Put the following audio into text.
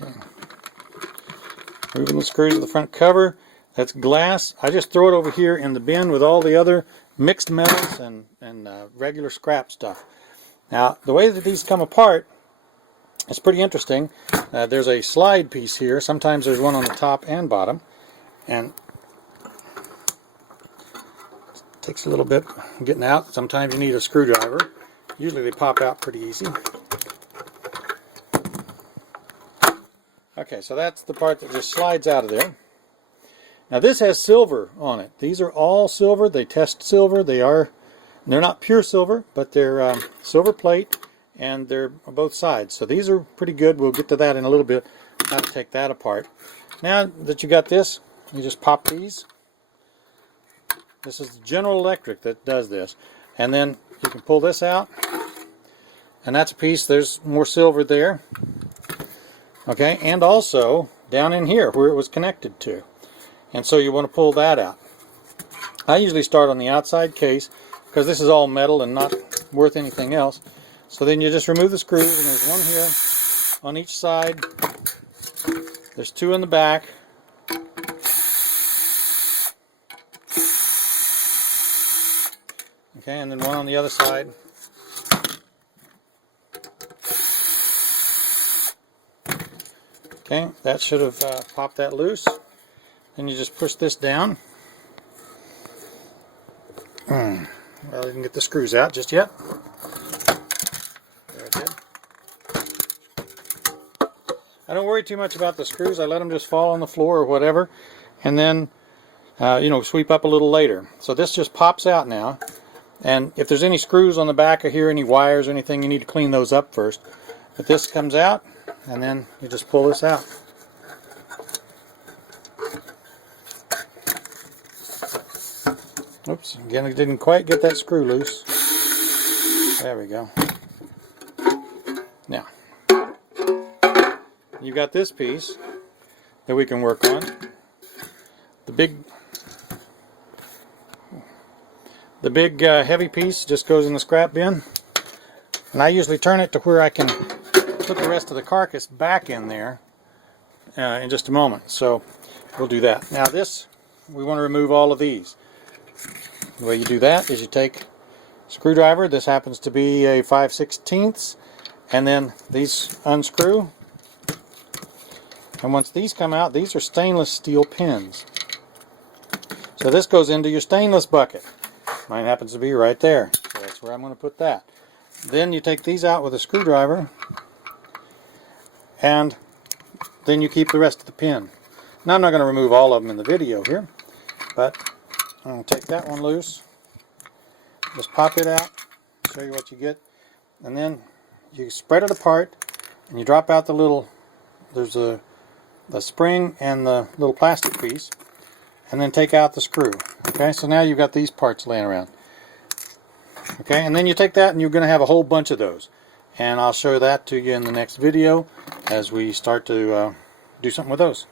Okay. Moving the screws of the front cover. That's glass. I just throw it over here in the bin with all the other mixed metals and regular scrap stuff. Now, the way that these come apart is pretty interesting. There's a slide piece here. Sometimes there's one on the top and bottom. And it takes a little bit getting out. Sometimes you need a screwdriver. Usually they pop out pretty easy. Okay, so that's the part that just slides out of there. Now this has silver on it. These are all silver. They test silver. They're not pure silver, but they're silver plate, and they're on both sides. So these are pretty good. We'll get to that in a little bit, how to take that apart. Now that you got this, you just pop these. This is General Electric that does this. And then you can pull this out, and that's a piece. There's more silver there. Okay, and also down in here where it was connected to. And so you want to pull that out. I usually start on the outside case because this is all metal and not worth anything else. So then you just remove the screws, and there's one here on each side. There's two in the back. Okay, and then one on the other side. Okay, that should have popped that loose. Then you just push this down. Well, I didn't get the screws out just yet. There it did. I don't worry too much about the screws. I let them just fall on the floor or whatever, and then sweep up a little later. So this just pops out now, and if there's any screws on the back or here, any wires or anything, you need to clean those up first. But this comes out, and then you just pull this out. Oops, again, I didn't quite get that screw loose. There we go. Now, you got this piece that we can work on. The big heavy piece just goes in the scrap bin. And I usually turn it to where I can put the rest of the carcass back in there in just a moment. So we'll do that. Now this, we want to remove all of these. The way you do that is you take a screwdriver. This happens to be a 5/16, and then these unscrew. And once these come out, these are stainless steel pins. So this goes into your stainless bucket. Mine happens to be right there. So that's where I'm going to put that. Then you take these out with a screwdriver, and then you keep the rest of the pin. Now I'm not going to remove all of them in the video here, but I'm going to take that one loose, just pop it out, show you what you get, and then you spread it apart, and you drop out the little, there's the spring and the little plastic piece, and then take out the screw. Okay, so now you've got these parts laying around. Okay, and then you take that and you're going to have a whole bunch of those, and I'll show that to you in the next video as we start to do something with those.